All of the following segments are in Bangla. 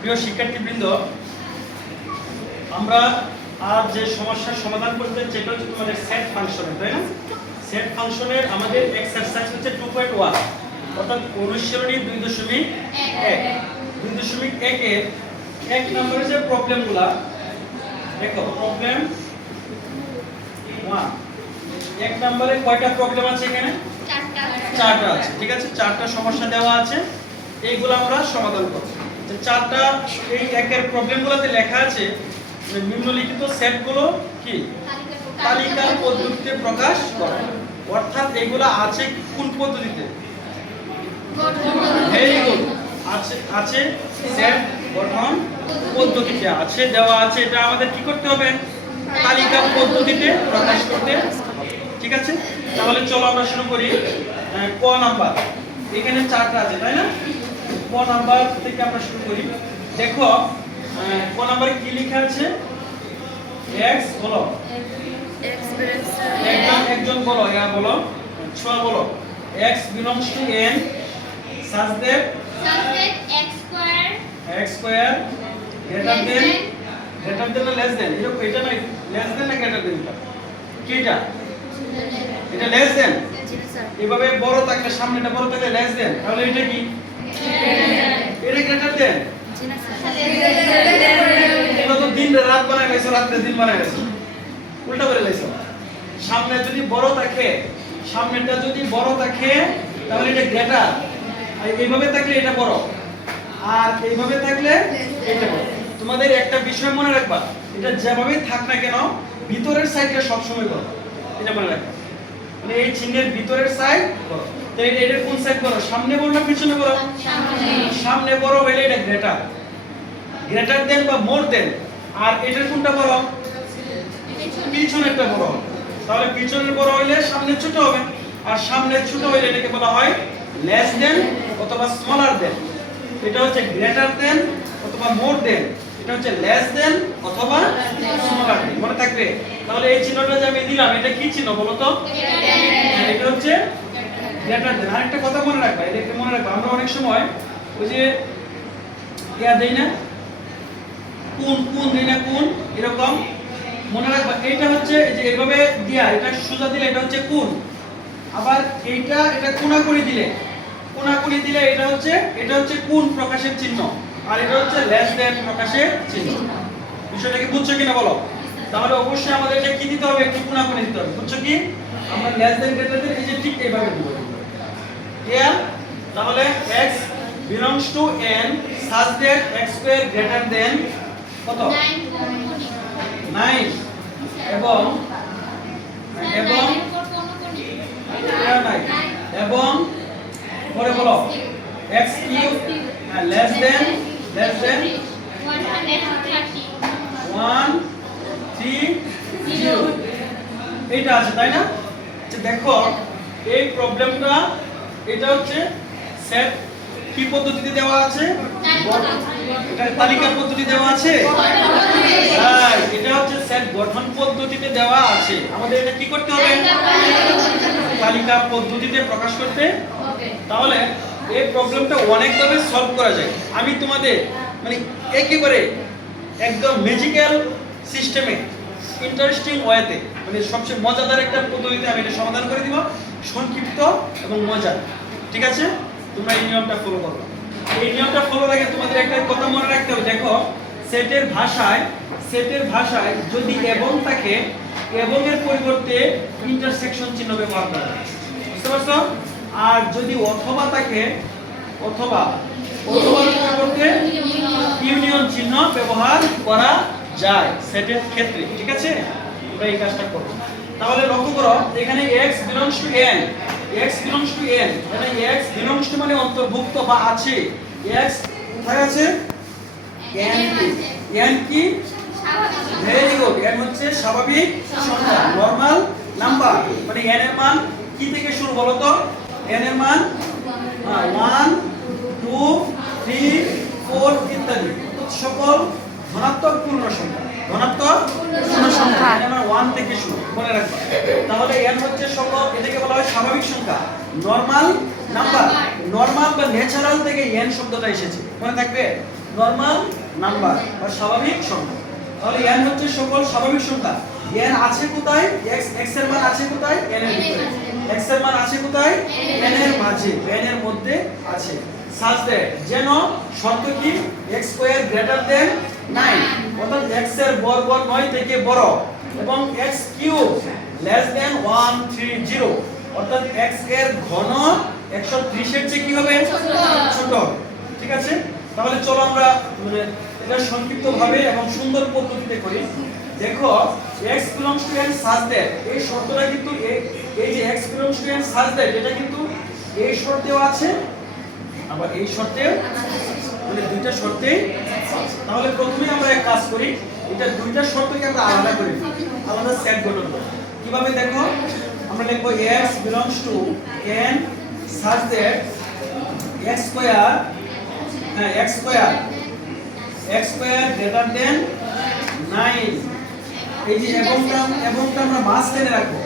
প্রিয় শিক্ষার্থীবৃন্দ, আমরা আজ যে সমস্যার সমাধান করতে সেটা হচ্ছে তোমাদের সেট ফাংশনের, তাই না? সেট ফাংশনের আমাদের এক্সারসাইজ হচ্ছে 2.1, অর্থাৎ অনুশীলনী 2.1 2.1 এর 1 নম্বরে যে প্রবলেমগুলা দেখো। প্রবলেম 1 1 নম্বরে কয়টা প্রবলেম আছে? এখানে চারটা আছে। ঠিক আছে, চারটা সমস্যা দেওয়া আছে, এইগুলো আমরা সমাধান করব। চারটা এই একের প্রবলেমগুলোতে লেখা আছে নিম্নলিখিত সেটগুলো কি তালিকার পদ্ধতিতে প্রকাশ করে। অর্থাৎ এগুলো আছে কোন পদ্ধতিতে? ভেরি গুড, আছে সেট গঠন পদ্ধতিতে আছে, দেওয়া আছে। এটা আমাদের কি করতে হবে? তালিকা পদ্ধতিতে প্রকাশ করতে। ঠিক আছে, তাহলে চলো আমরা শুরু করি। ক নাম্বার, এখানে চারটা আছে তাই না? ক নাম্বার থেকে আমরা শুরু করি। দেখো ক নাম্বারে কি লেখা আছে? x বলো, একজন বলো, বলো, ছোয়া বলো। x belongs to n such that x square greater than or less than, এটা না less than না greater than, কি এটা? এটা less than। এভাবে বড় থাকলে, সামনেটা বড় থাকলে less than, তাহলে এটা কি? এটা greater than। এটা তো দিন রাত বানায় গেছে, রাতে দিন বানায় গেছে, উল্টা করে লাইছো। সামনে যদি বড় থাকে, সামনেটা যদি বড় থাকে তাহলে এটা গ্রেটার, আর এইভাবে থাকলে এটা বড়, আর এইভাবে থাকলে এটা বড়। তোমাদের একটা বিষয় মনে রাখবা, এটা যেভাবে থাক না কেন ভিতরের সাইডটা সব সময় বড়, এটা মনে রাখবা। মানে এই চিহ্নের ভিতরের সাইড বড়। তাই এটা কোন সাইড বড়? সামনে বড় না পিছনে বড়? সামনে বড় হলে এটা গ্রেটার, গ্রেটার দেন বা মোর দেন। আর এটার কোনটা বড়? পিছনেরটা বড়। তাহলে পিছনের বড় হইলে সামনে ছোট হবে, আর সামনে ছোট হইলে এটাকে বলা হয় লেস দেন অথবা স্মলার দেন। এটা হচ্ছে গ্রেটার দেন অথবা মোর দেন, এটা হচ্ছে লেস দেন অথবা স্মলার দেন। মনে থাকবে? তাহলে এই চিহ্নটা যে আমি দিলাম, এটা কি চিহ্ন বলো তো? এটা হচ্ছে গ্রেটার দেন। আরেকটা কথা মনে রাখবা, এটা একটু মনে রাখবা, আমরা অনেক সময় ওই যে দেই না, কোন দেই না, কোন, এরকম মনে রাখবা। এইটা হচ্ছে যে এইভাবে দিয়া, এটা সোজা দিলে এটা হচ্ছে কোন, আবার এটা কোণাকুণি দিলে এটা হচ্ছে কোন প্রকাশের চিহ্ন, আর এটা হচ্ছে লেস দেন প্রকাশের চিহ্ন। বিষয়টা কি বুঝছো কিনা বলো? তাহলে অবশ্যই আমাদের এটা কি দিতে হবে? একটু কোণাকুণি দিতে হবে। বুঝছো কি? আমরা লেস দেন গ্রেটার দেন এই যে ঠিক এইভাবে দেব। ক্লিয়ার? তাহলে x belongs to n such that x square greater than কত? 9 এবং পরে বলো x cube less than 130। এইটা আছে তাই না? আচ্ছা দেখো, এই প্রবলেমটা এটা হচ্ছে সেট কি পদ্ধতিতে দেওয়া আছে? এটা তালিকার পদ্ধতি দেওয়া আছে। এটা হচ্ছে সেট গঠন পদ্ধতিতে দেওয়া আছে। আমাদের এটা কি করতে হবে? তালিকা পদ্ধতিতে প্রকাশ করতে হবে। তাহলে এই প্রবলেমটা অনেকভাবে সলভ করা যায়। আমি তোমাদের মানে একেবারে একদম ম্যাজিক্যাল সিস্টেমে, ইন্টারেস্টিং ওয়েতে, মানে সবচেয়ে মজাদার একটা পদ্ধতিতে আমি এটা সমাধান করে দিব, সংক্ষিপ্ত এবং মজার। ঠিক আছে, তোমরা এই নিয়মটা ফলো করবে। এই নিয়মটা ফলোর আগে তোমাদের একটা কথা মনে রাখতে হবে। দেখো, সেটের ভাষায় যদি এবং থাকে, এবং এর পরিবর্তে ইন্টারসেকশন চিহ্ন ব্যবহার করা হয়। বুঝতে পারছো? আর যদি অথবা থাকে, অথবার পরিবর্তে ইউনিয়ন চিহ্ন ব্যবহার করা যায় সেটের ক্ষেত্রে। ঠিক আছে, আমরা এই কাজটা করব। তাহলে লক্ষ্য করো, এখানে x belongs to n, মানে x belongs to মানে অন্তর্ভুক্ত বা আছে। x কোথায় আছে? n কি? ভেরি গুড, n হচ্ছে স্বাভাবিক সংখ্যা, নরমাল নাম্বার। মানে n এর মান কি থেকে শুরু বলো তো? n এর মান 1 2 3 4 ইত্যাদি সকল ধনাত্মক পূর্ণ সংখ্যা, n এর মান 1 থেকে শুরু, মনে রাখবা। তাহলে n হচ্ছে সকল, এটাকে বলা হয় স্বাভাবিক সংখ্যা, নরমাল নাম্বার। নরমাল বা ন্যাচারাল থেকে n শব্দটা এসেছে, মনে থাকবে। নরমাল নাম্বার বা স্বাভাবিক সংখ্যা। তাহলে n হচ্ছে সকল স্বাভাবিক সংখ্যা। n আছে কোথায়? x এর মান আছে কোথায়? n এর ভিতরে। x এর মান আছে কোথায়? n এর মাঝে, n এর মধ্যে আছে। such that যেন শর্ত কি x স্কয়ার গ্রেটার দেন 9, অর্থাৎ x এর বর্গ 9 থেকে বড় এবং x কিউব লেস দেন 130, অর্থাৎ x এর ঘন 130 এর চেয়ে কি হবে? ছোট হবে। ঠিক আছে? তাহলে চলো আমরা মানে এটা সংক্ষিপ্তভাবে এবং সুন্দর পদ্ধতিতে করি। দেখো x belongs to n such that, এই শর্তটা কিন্তু এই যে x belongs to n such that এটা কিন্তু এই শর্তেও আছে আবার এই শর্তেও, মানে দুইটা শর্তেই। তাহলে প্রথমে আমরা এক কাজ করি, এটা দুইটা শর্তকে আমরা আলাদা করে দিই, আলাদা সেট গঠন করি। কিভাবে দেখো, আমরা লিখব x belongs to n such that x square greater than 9, এই যে এবংটা আমরা মাঝখানে রাখবো,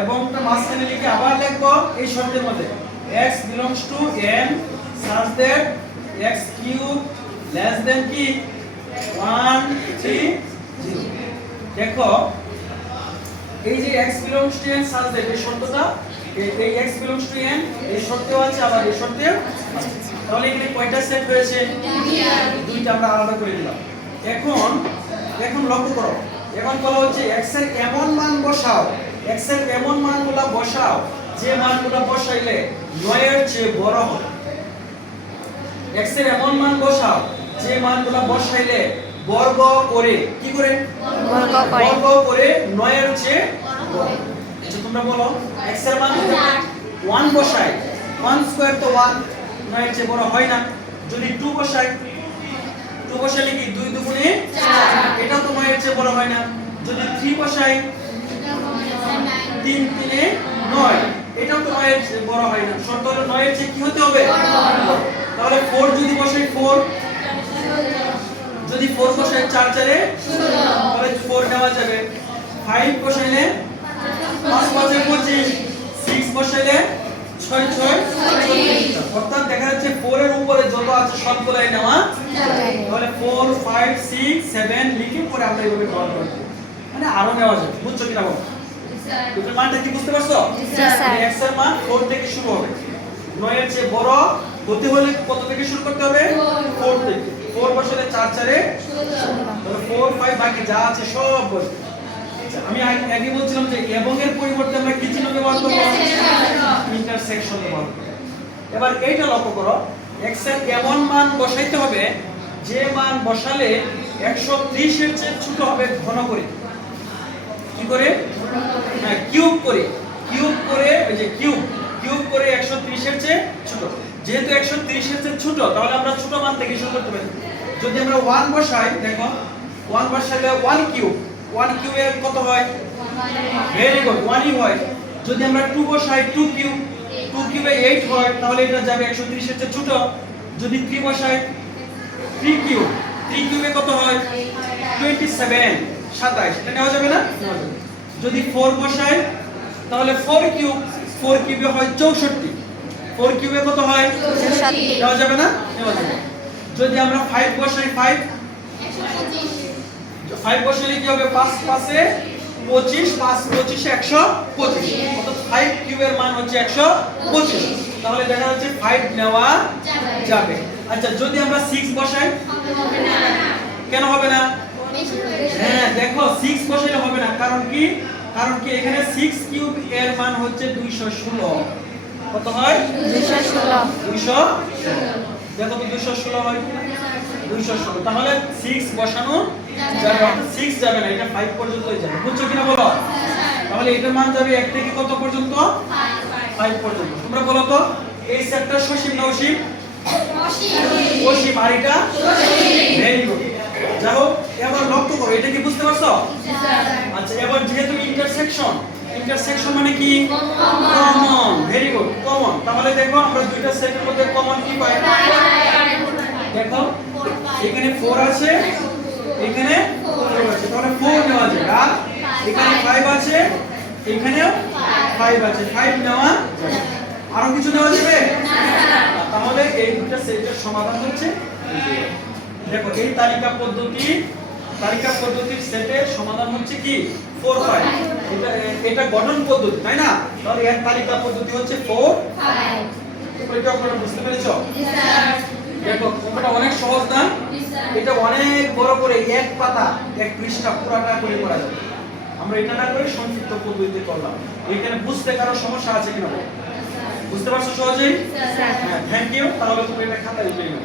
এবংটা মাঝখানে লিখে আবার লিখবো এই শর্তের মধ্যে x belongs to n such that x cube less than কি 130। দেখো এই যে x belongs to n such that এই শর্তটা, এই x belongs to n এই শর্তেও আছে আবার এই শর্তেও আছে। তাহলে এখানে কয়টা সেট রয়েছে? দুইটা আমরা আলাদা করে দিলাম। এখন লক্ষ্য করো, এখন বলা হচ্ছে x এর এমন মান বসাও, x এর এমন মানগুলো বসাও যে মানগুলো বসাইলে 9 এর চেয়ে বড় হবে। x এর এমন মান বসাও যে মানগুলো বসাইলে বর্গ করে কি করে? বর্গ করে 9 এর চেয়ে বড়। আচ্ছা তোমরা বলো x এর মান 1 বসাই, 1 স্কয়ার তো 1, 9 এর চেয়ে বড় হয় না। যদি 2 বসাই, 2 বসালে কি 2 দুগুণে 4, এটা তো 9 এর চেয়ে বড় হয় না। যদি 3 বসাই, 3 3 9, এটাও তো 9 এর চেয়ে বড় হয় না। শর্ত হলো 9 এর চেয়ে কি হতে হবে? তাহলে 4 যদি বসাই 4, যদি 4 বসাই 4 4 তাহলে 4 নেওয়া যাবে। 5 বসাইলে 5 5 25, 6 বসাইলে 6 6 24, অর্থাৎ দেখা যাচ্ছে 4 এর উপরে যত আছে সবগুলাই নেওয়া যাবে। তাহলে 4 5 6 7 লিখে পরে আমরা এইভাবে ডট করব, মানে আরো নেওয়া যাবে। বুঝছো কিনা বলো? এটার মানটা কি বুঝতে পারছো? x এর মান 4 থেকে শুরু হবে, 9 এর চেয়ে বড় হতে হলে কত থেকে শুরু করতে হবে? 4 থেকে। 4 বসালে 4 4 তাহলে 4 5 বাকি যা আছে সব বসবে। আমি আগে বলছিলাম যে এবং এর পরিবর্তে আমরা কি চিহ্ন ব্যবহার করব? ইন্টারসেকশন ব্যবহার করব। এবার এইটা লক্ষ্য করো, x এর এমন মান বসাইতে হবে যে মান বসালে 130 এর চেয়ে ছোট হবে ঘন করে। কি করে? হ্যাঁ কিউব করে, ওই যে কিউব করে 130 এর চেয়ে ছোট। যেহেতু 130 এর চেয়ে ছোট তাহলে আমরা ছোট মান থেকে শুরু করতে পারি। যদি আমরা 1 বসাই, দেখো 1 বসালে 1 কিউবের কত হয়? ভেরি গুড, 1 ই হয়। যদি আমরা 2 বসাই 2 কিউবে 8 হয়, তাহলে এটা যাবে 130 এর চেয়ে ছোট। যদি 3 বসাই 3 কিউবে কত হয়? 27 27, এটা নেওয়া যাবে না? নেওয়া যাবে। যদি 4 বসাই তাহলে 4 কিউবে হয় 64, 4 কিউবে কত হয়? 64, নেওয়া যাবে না? নেওয়া যাবে। যদি আমরা 5 বসাই 5 বসালে কি হবে? 5 5 এ 25, 5 25 এ 125, অর্থাৎ 5 কিউবের মান হচ্ছে 125। তাহলে দেখা যাচ্ছে 5 নেওয়া যাবে। আচ্ছা যদি আমরা 6 বসাই, কেন হবে না? হ্যাঁ দেখো 6 বসাইলে হবে না, কারণ কি এখানে 6 কিউব এর মান হচ্ছে 216। কত হয়? 216। দেখো তো 216 হয় কি না? 216। তাহলে 6 বসানো যাবে, 6 যাবে না, এটা 5 পর্যন্তই যাবে। বুঝছো কিনা বলো? তাহলে এটার মান যাবে 1 থেকে কত পর্যন্ত? 5 পর্যন্ত। তোমরা বলো তো এই সেটটা সসীম না অসীম? অসীম। আর এটা ভেরি গুড। যাও এবার লক্ষ্য করো, এটা কি বুঝতে পারছো? আচ্ছা এবার যেহেতু ইন্টারসেকশন মানে কি? কমন। Very good, common. তাহলে দেখো আমরা দুইটা সেটের মধ্যে কমন কি পাই? দেখো এখানে 4 আছে, এখানে 4 আছে, তাহলে 4 নেওয়া যাবে। আর এখানে 5 আছে, এখানেও 5 আছে, 5 নেওয়া যাবে। আরো কিছু নেওয়া যাবে? তাহলে এই দুটো সেটের সমাধান হচ্ছে দেখো এই তালিকা পদ্ধতির সেটের সমাধান হচ্ছে কি 4 5। এটা গঠন পদ্ধতি তাই না, তাহলে এর তালিকা পদ্ধতি হচ্ছে 4 5। এটা আপনারা বুঝতে পেরেছো? দেখো অঙ্কটা অনেক সহজ না, এটা অনেক বড় করে এক পাতা এক পৃষ্ঠা পুরাটা করে করা যাবে। আমরা এটা না করে সংক্ষিপ্ত পদ্ধতিতে করলাম। এখানে বুঝতে কারো সমস্যা আছে কিনা বুঝতে পারছো সহজেই? হ্যাঁ, থ্যাংক ইউ। তাহলে তুমি এটা খাতায় লিখে নাও।